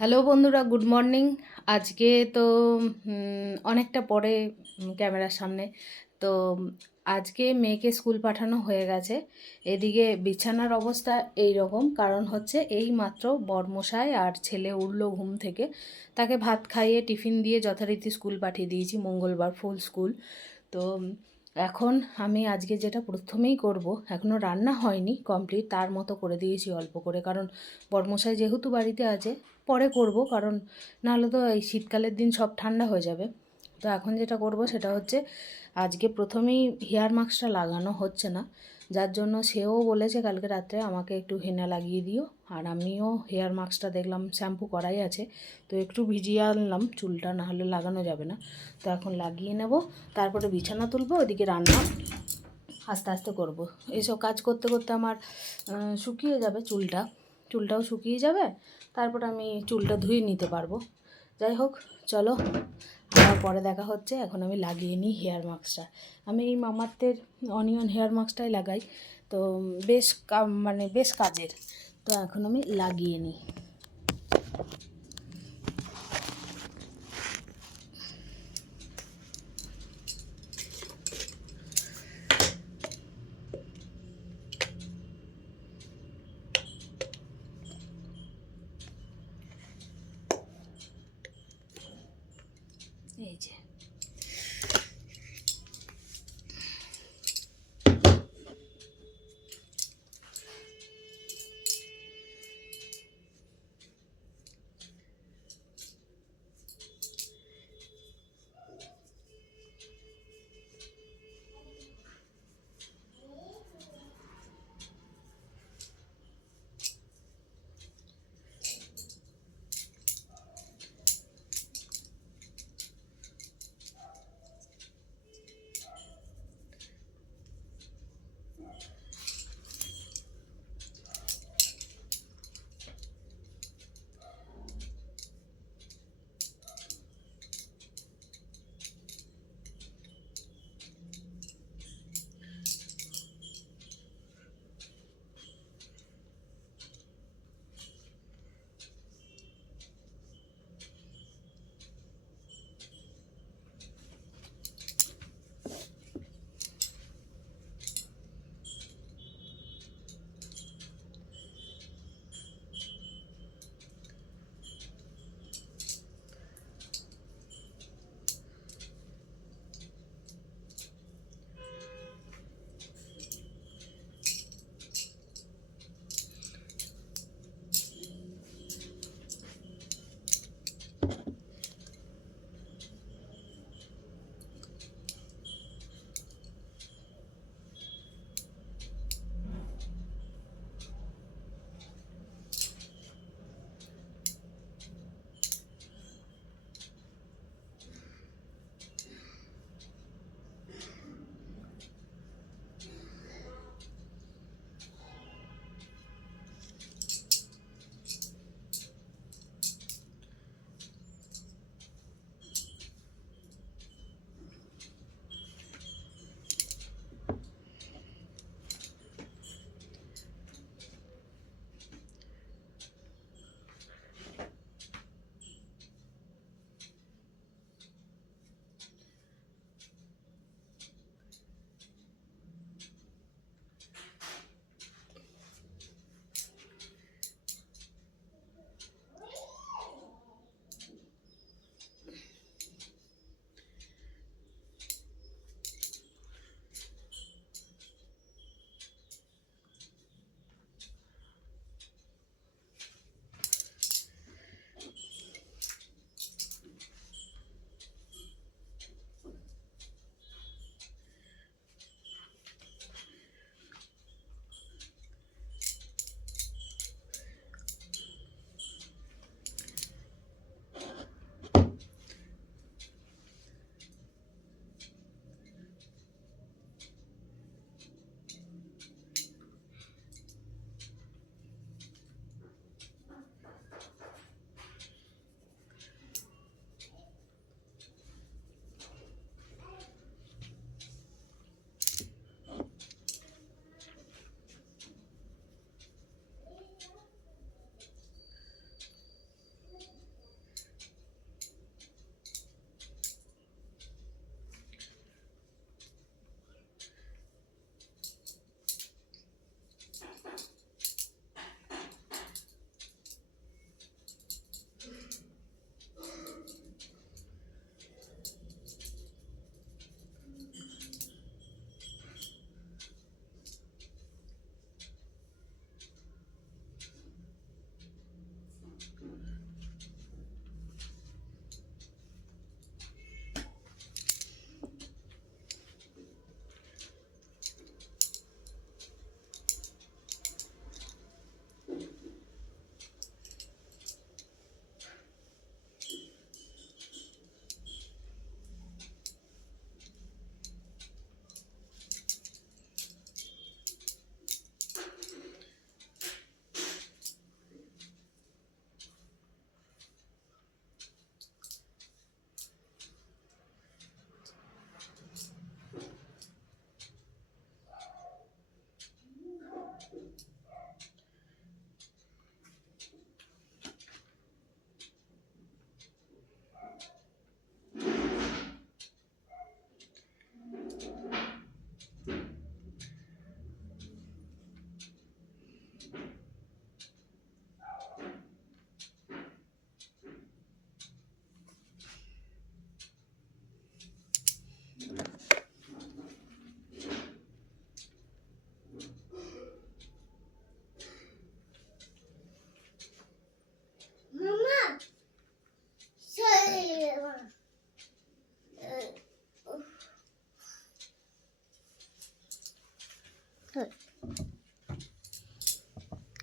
Hello বন্ধুরা, good morning. আজকে তো অনেকটা পরে ক্যামেরার সামনে। তো আজকে মেয়েকে স্কুল পাঠানো হয়ে গেছে। এদিকে বিছানার অবস্থা এই রকম, কারণ হচ্ছে এই মাত্র বরমশাই আর ছেলে উঠলো ঘুম থেকে। তাকে ভাত খাইয়ে টিফিন দিয়ে যথারীতি স্কুল পাঠিয়ে দিয়েছি, মঙ্গলবার ফুল স্কুল। তো এখন আমি আজকে যেটা প্রথমেই করব, এখনও রান্না হয়নি কমপ্লিট, তার মতো করে দিয়েছি অল্প করে, কারণ বরমশাই যেহেতু বাড়িতে আছে পরে করব, কারণ নাহলে তো এই শীতকালের দিন সব ঠান্ডা হয়ে যাবে। তো এখন যেটা করব সেটা হচ্ছে, আজকে প্রথমেই হেয়ার মাস্কটা লাগানো হচ্ছে না, যার জন্য সেও বলেছে কালকে রাত্রে আমাকে একটু হেনা লাগিয়ে দিও। আর আমিও হেয়ার মাস্কটা দেখলাম শ্যাম্পু করাই আছে, তো একটু ভিজিয়ে আনলাম চুলটা, না হলে লাগানো যাবে না। তো এখন লাগিয়ে নেব, তারপরে বিছানা তুলবো, ওইদিকে রান্না আস্তে আস্তে করব। এইসব কাজ করতে করতে আমার শুকিয়ে যাবে চুলটাও শুকিয়ে যাবে, তারপর আমি চুলটা ধুয়ে নিতে পারবো। যাই হোক, চলো আবার পরে দেখা হচ্ছে। এখন আমি লাগিয়ে নিই হেয়ার মাস্কটা। আমি এই মামাআর্থের অনিয়ন হেয়ার মাস্কটাই লাগাই, তো বেশ কাজের। তো এখন আমি লাগিয়ে নিই। এই যে